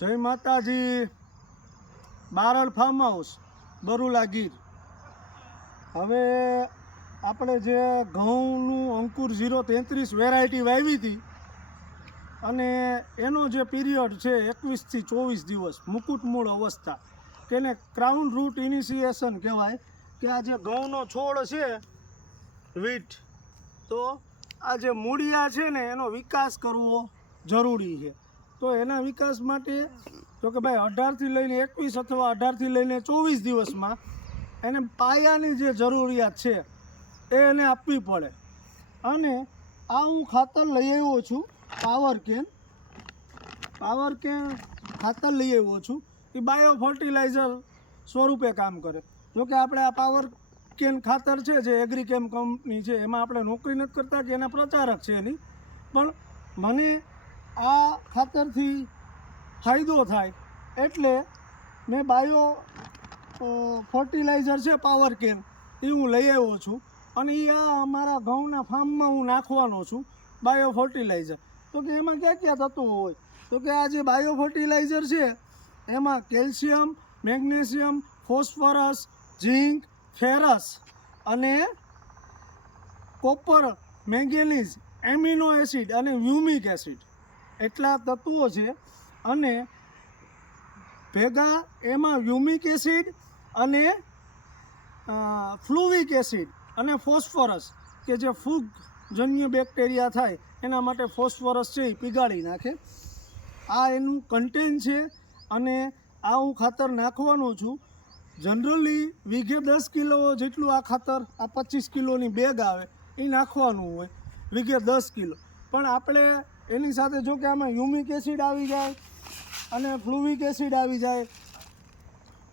જય Mataji. Barad farm house, Barula Gir. હવે આપણે જે ઘઉંનું અંકુર 033 વેરાયટી વાવી હતી અને એનો જે પીરિયડ છે 21 થી 24 દિવસ મુકુટ મૂળ અવસ્થા, તેને ક્રાઉન રૂટ ઇનિશિએશન કહેવાય. કે આ જે ઘઉંનો છોડ છે વીટ, તો આ જે મૂળિયા છે ને એનો વિકાસ કરવો જરૂરી છે. તો એના વિકાસ માટે તો કે ભાઈ 18 થી લઈને 21 અથવા 18 થી લઈને 24 દિવસમાં એને પાયાની જે જરૂરિયાત છે એ એને આપવી પડે. અને આ હું ખાતર લઈ આવ્યો છું, પાવર કેન ખાતર લઈ આવ્યો છું. એ બાયો ફર્ટિલાઇઝર સ્વરૂપે કામ કરે. જોકે આપણે આ પાવર કેન ખાતર છે જે એગ્રીકેમ કંપની છે એમાં આપણે નોકરી નથી કરતા કે એના પ્રચારક છે એની, પણ મને આ ખાતરથી ફાયદો થાય એટલે મેં બાયો ફર્ટિલાઇઝર છે પાવર કેન, એ હું લઈ આવ્યો છું. અને એ આ અમારા ઘઉંના ફાર્મમાં હું નાખવાનો છું બાયો ફર્ટિલાઇઝર. તો કે એમાં ક્યાં ક્યાં તત્વો હોય? તો કે આ જે બાયો ફર્ટિલાઇઝર છે એમાં કેલ્શિયમ, મેગ્નેશિયમ, ફોસ્ફરસ, ઝીંક, ફેરસ અને કોપર, મેંગેનીઝ, એમિનો એસિડ અને હ્યુમિક એસિડ એટલા તત્વો છે. અને ભેગા એમાં હ્યુમિક એસિડ અને ફ્લુવિક એસિડ અને ફોસ્ફરસ, કે જે ફૂગજન્ય બેક્ટેરિયા થાય એના માટે ફોસ્ફરસ છે એ પીગાળી નાખે. આ એનું કન્ટેન્ટ છે. અને આ હું ખાતર નાખવાનો છું. જનરલી વીઘે 10 કિલો જેટલું આ ખાતર, આ 25 કિલોની બેગ આવે એ નાખવાનું હોય, વીઘે 10 કિલો. પણ આપણે એની સાથે જો કે આમાં હ્યુમિક એસિડ આવી જાય અને ફ્લુવિક એસિડ આવી જાય,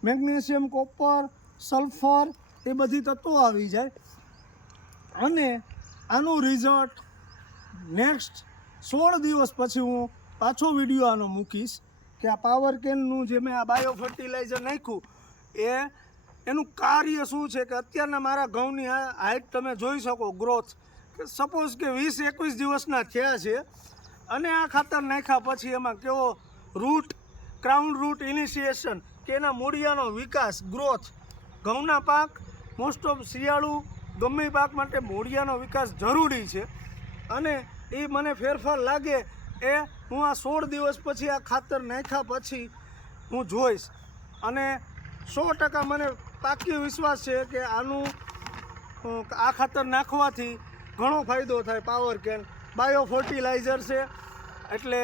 મેગ્નેશિયમ, કોપર, સલ્ફર, એ બધી તત્વો આવી જાય. અને આનું રિઝલ્ટ નેક્સ્ટ 16 દિવસ પછી હું પાછો વિડીયો આનો મૂકીશ કે આ પાવર કેનનું જે મેં આ બાયો ફર્ટિલાઇઝર નાખ્યું એનું કાર્ય શું છે. કે અત્યારના મારા ઘઉંની આ હાઇટ તમે જોઈ શકો, ગ્રોથ કે સપોઝ કે 20-21 દિવસના થયા છે. અને આ ખાતર નાખ્યા પછી એમાં કેવો રૂટ, ક્રાઉન રૂટ ઇનિશિએશન, કે એના મૂળિયાનો વિકાસ, ગ્રોથ. ઘઉંના પાક મોસ્ટ ઓફ શિયાળુ ગમે પાક માટે મૂળિયાનો વિકાસ જરૂરી છે. અને એ મને ફેરફાર લાગે એ હું આ 16 દિવસ પછી આ ખાતર નાખ્યા પછી હું જોઈશ. અને 100% મને પાક્યો વિશ્વાસ છે કે આનું આ ખાતર નાખવાથી ઘણો ફાયદો થાય. પાવર કેન બાયો ફર્ટિલાઇઝર છે એટલે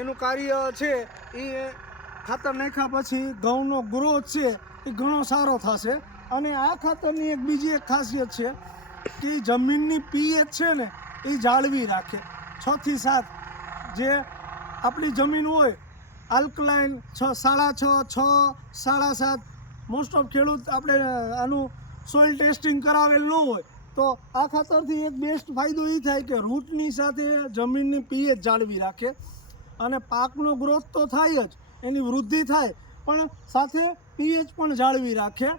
એનું કાર્ય છે એ ખાતર નાખ્યા પછી ઘઉંનો ગ્રોથ છે એ ઘણો સારો થશે. અને આ ખાતરની એક બીજી એક ખાસિયત છે કે જમીનની પીએચ છે ને એ જાળવી રાખે. 6 થી 7 જે આપણી જમીન હોય આલ્કલાઇન 6.5, 6, 7.5, મોસ્ટ ઓફ ખેડૂત આપણે આનું સોઇલ ટેસ્ટિંગ કરાવેલ ન હોય, તો આ ખાતરથી એક બેસ્ટ ફાયદો એ થાય કે રૂટની સાથે જમીનની પીએચ જાળવી રાખે. અને પાકનો ગ્રોથ તો થાય જ, એની વૃદ્ધિ થાય, પણ સાથે પીએચ પણ જાળવી રાખે.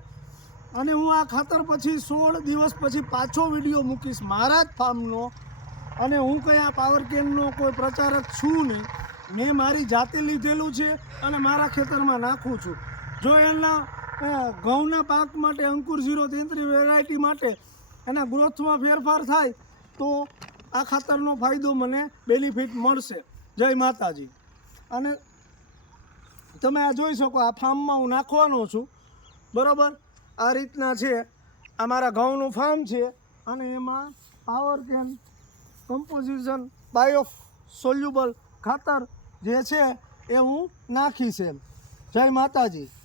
અને હું આ ખાતર પછી 16 દિવસ પછી પાછો વિડીયો મૂકીશ મારા જ ફાર્મનો. અને હું કંઈ આ પાવર કેનનો કોઈ પ્રચારક છું નહીં, મેં મારી જાતે લીધેલું છે અને મારા ખેતરમાં નાખું છું. જો એના ઘઉંના પાક માટે અંકુર 033 વેરાયટી માટે એના ગ્રોથમાં ફેરફાર થાય તો આ ખાતરનો ફાયદો મને બેનિફિટ મળશે. જય માતાજી. અને તમે આ જોઈ શકો, આ ફાર્મમાં હું નાખવાનો છું, બરાબર. આ રીતના છે, આ મારા ઘઉંનું ફાર્મ છે. અને એમાં power can composition bio soluble ખાતર જે છે એ હું નાખીશ એમ. જય માતાજી.